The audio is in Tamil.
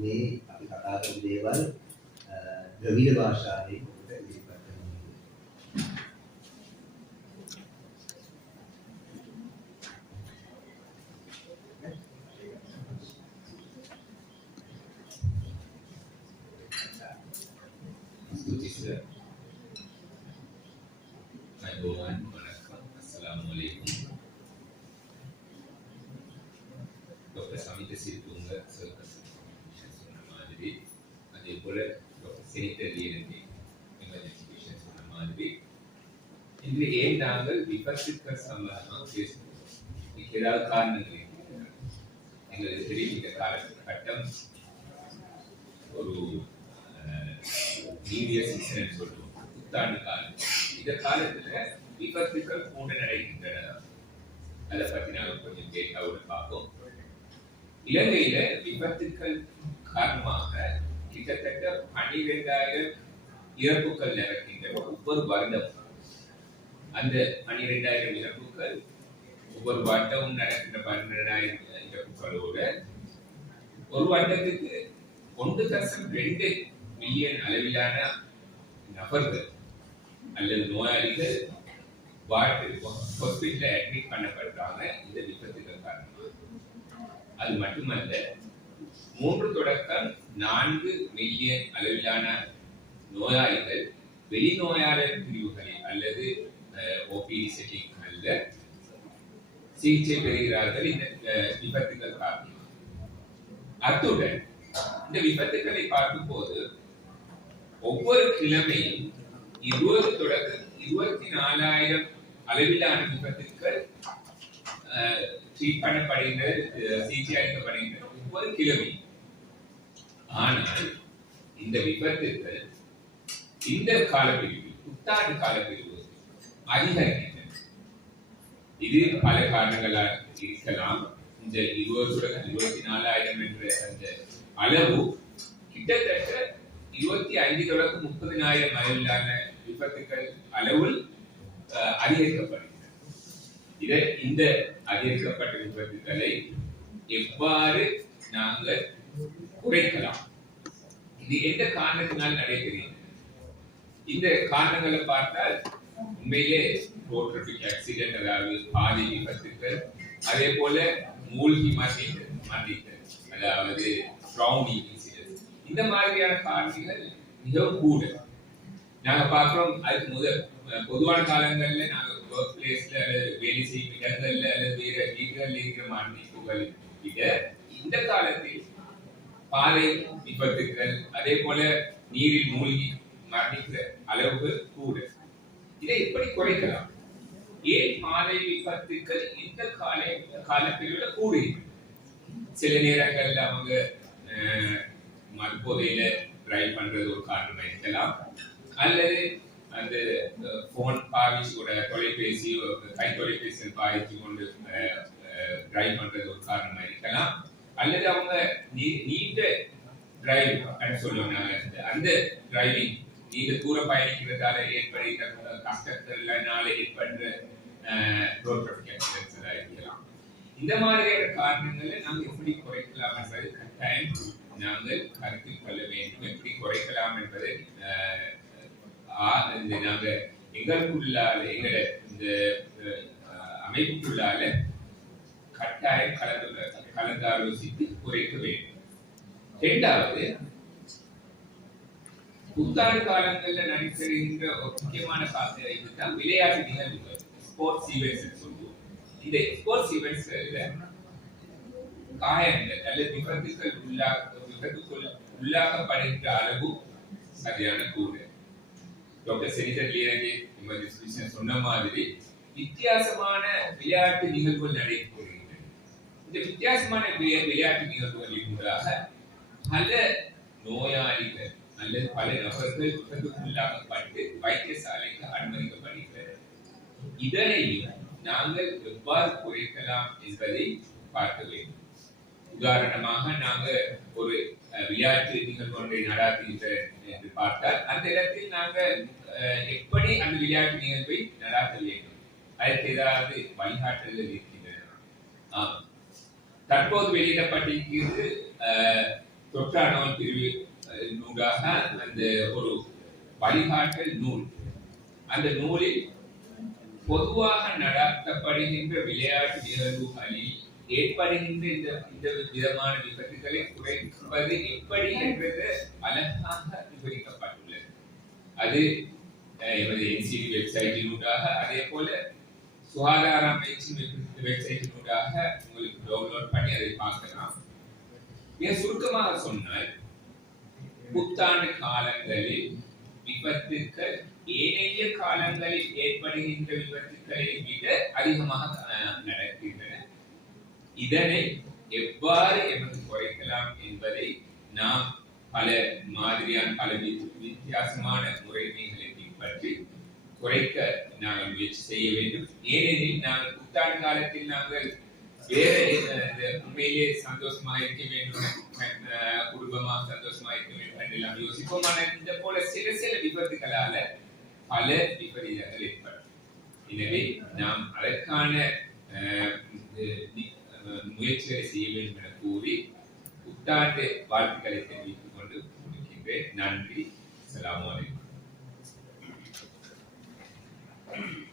මේ අපි කතා කරන දේවල් ද්‍රවිඩ භාෂාවෙන් ඔබට ඉදිරිපත් කරනවා. Dr. Samita Siripunga Circus சொன்ன மாதிரி அதே போல டாக்டர் செனிட்டர் லியனி எமர்ஜென்சி பேஷண்ட் சொன்ன மாதிரி இன்று ஏன் நாங்கள் விபத்துக்கள் சம்பந்தமாக பேசுகிறோம். இதுக்கு ஏதாவது காரணங்கள் இருக்கிறது. எங்களுக்கு தெரியும் இந்த காலகட்டம் ஒரு மீடிய சீசன் சொல்லுவோம், புத்தாண்டு காலம். இந்த காலத்துல விபத்துக்கள் கூட நடக்கின்றன. அதை பத்தி நாங்கள் கொஞ்சம் டேட்டாவோட பார்ப்போம். இலங்கையில விபத்துக்கள் காரணமாக கிட்டத்தட்ட 12,000 இறப்புகள் நடக்கின்றன ஒவ்வொரு வருடம். அந்த 12,000 இறப்புகள் ஒவ்வொரு வருடமும் நடக்கின்ற 12,000 இறப்புகளோட ஒரு வருடத்துக்கு 1.2 மில்லியன் அளவிலான நபர்கள் அல்லது நோயாளிகள் ஹாஸ்பிட்டல்ல அட்மிட் பண்ணப்படுறாங்க இந்த விபத்துகள் காரணமாக. அது மட்டுமல்ல, 3 தொடக்கம் 4 மில்லியன் அளவிலான நோயாளிகள் வெளிநோயாளர் பிரிவுகளில் அல்லது ஓபிடி செட்டிங்கல்ல சிகிச்சை பெறுகிறார்கள் இந்த விபத்துகள் காரணமாக. அத்துடன் இந்த விபத்துக்களை பார்க்கும்போது ஒவ்வொரு கிழமையும் 20 தொடக்கம் 24,000 அளவிலான விபத்துக்கள் ட்ரீட் பண்ணப்படுகின்றது, சிகிச்சை அளிக்கப்படுகின்றது ஒவ்வொரு கிழமை. ஆனால் இந்த விபத்துக்கள் இந்த காலப்பிரிவு, புத்தாண்டு காலப்பிரிவு அதிகரிக்கின்றன. இது பல காரணங்களால் இருக்கலாம். இந்த 24,000 என்ற அந்த அளவு கிட்டத்தட்ட 25 தொடக்கம் 30,000 அளவிலான விபத்துக்கள் அளவில் அதிகரிக்கப்படுகிறது. இந்த அதிகரிக்கப்பட்ட விபத்துக்களை எவ்வாறு நாங்கள் குறைக்கலாம்? இது எந்த காரணத்தினால் நடைபெறுகிறது? இந்த காரணங்களை பார்த்தால் உண்மையிலே ரோட் டிராபிக் ஆக்சிடென்ட், அதாவது பாதை விபத்துக்கள், அதே போல மூழ்கி மரணித்தல், அதாவது ட்ரவுனிங் இன்சிடென்ட்ஸ், இந்த மாதிரியான காரணங்கள் மிகவும் கூட நாங்க பார்க்கிறோம். அதுக்கு முதல் பொதுவான காலங்கள்ல நாங்க ஒர்க் பிளேஸ்ல அல்லது வேலை செய்யும் இடங்கள்ல அல்லது வேற வீடுகளில் இருக்கிற மரணிப்புகள் விட இந்த காலத்தில் பாதை விபத்துக்கள், அதே போல நீரில் மூழ்கி மரணிக்கிற அளவுகள் கூட. இதை எப்படி குறைக்கலாம்? ஏன் பாதை விபத்துக்கள் இந்த காலப்பிரிவுல கூடுகிறது? சில நேரங்கள்ல அவங்க மதுபோதையில டிரைவ் பண்றது ஒரு காரணமா இருக்கலாம், அல்லது அந்த போன் பாவிச்சு கூட தொலைபேசி கை தொலைபேசியில் பாவிச்சு கொண்டு டிரைவ் பண்றது ஒரு காரணமா இருக்கலாம், அல்லது அவங்க நீண்ட டிரைவ் சொல்லுவாங்க, அந்த டிரைவிங் நீண்ட தூரம் பயணிக்கிறதால ஏற்படுகிற கஷ்டத்தினால ஏற்படுற ரோட் டிராபிக் ஆக்சிடென்ட்ஸ் இருக்கலாம். இந்த மாதிரியான காரணங்களை நாங்கள் எப்படி குறைக்கலாம் என்பது கட்டாயம் நாங்கள் கருத்தில் கொள்ள வேண்டும். எப்படி குறைக்கலாம் என்பதை நாங்க எங்களுக்குள்ளால எங்கள இந்த அமைப்புக்குள்ளால கட்டாயம் கலந்தாலோசித்து குறைக்க வேண்டும். இரண்டாவது, புத்தாண்டு காலங்கள்ல நடைபெறுகின்ற ஒரு முக்கியமான இதுதான் விளையாட்டு நிகழ்வுகள், ஸ்போர்ட்ஸ் ஈவெண்ட்ஸ் சொல்லுவோம். இந்த ஸ்போர்ட்ஸ் ஈவெண்ட்ஸ்ல காயங்கள் அல்லது விபத்துக்குள் உள்ளாக்கப்படுகின்ற அளவு சரியான கூட. டாக்டர் செனிட்டர் லியனி எமர்ஜென்சி சொன்ன மாதிரி வித்தியாசமான விளையாட்டு நிகழ்வுகள் நடைபெறுகின்றன. இந்த வித்தியாசமான விளையாட்டு நிகழ்வுகளின் மூலமாக பல நோயாளிகள் அல்லது பல நபர்கள் விபத்துக்குள்ளாக்கப்பட்டு வைத்தியசாலைக்கு அனுமதிக்கப்படுகின்றனர். இதனையும் நாங்கள் எவ்வாறு குறைக்கலாம் என்பதை பார்க்க வேண்டும். உதாரணமாக நாங்கள் ஒரு விளையாட்டு நிகழ்வு ஒன்றை நடாத்துகின்றோம் என்று பார்த்தால் அந்த இடத்தில் நாங்கள் எப்படி அந்த விளையாட்டு நிகழ்வை நடாத்த வேண்டும், அதற்கு ஏதாவது வழிகாட்டுதல் இருக்கின்றன. தற்போது வெளியிடப்பட்டிருக்கிறது தொற்றா நோய் பிரிவு நூலாக அந்த ஒரு வழிகாட்டல் நூல். அந்த நூலில் பொதுவாக நடத்தப்படுகின்ற விளையாட்டு நிகழ்வுகளில் ஏற்படுகின்ற இந்த விதமான விபத்துகளை குறைப்பது எப்படி என்பது அழகாக விவரிக்கப்பட்டுள்ளது. அது எமது NCD வெப்சைட்டினூடாக, அதே போல சுகாதார அமைச்சின் வெப்சைட்டினூடாக உங்களுக்கு டவுன்லோட் பண்ணி அதை பார்க்கலாம். மிக சுருக்கமாக சொன்னால், புத்தாண்டு காலங்களில் விபத்துக்கள் ஏனைய காலங்களில் ஏற்படுகின்ற விபத்துக்களை விட அதிகமாக நடக்கின்றன. இதனை எவ்வாறு எமக்கு குறைக்கலாம் என்பதை நாம் பல மாதிரியான பல வித்தியாசமான முறைமைகளை பின்பற்றி குறைக்க நாங்கள் முயற்சி செய்ய வேண்டும். ஏனெனில் நாங்கள் புத்தாண்டு காலத்தில் நாங்கள் வேற உண்மையிலே சந்தோஷமாக இருக்க வேண்டும், குடும்பமாக சந்தோஷமாக இருக்க வேண்டும் என்றெல்லாம் யோசிப்போம். ஆனால் இந்த போல சில விபத்துகளால பல விபரீதங்கள் ஏற்படும். எனவே நாம் அதற்கான முயற்சிகளை செய்ய வேண்டும் என கூறி புத்தாண்டு வாழ்த்துக்களை தெரிவித்துக் கொண்டு முடிக்கின்றேன். நன்றி. அஸ்ஸலாமு அலைக்கும்.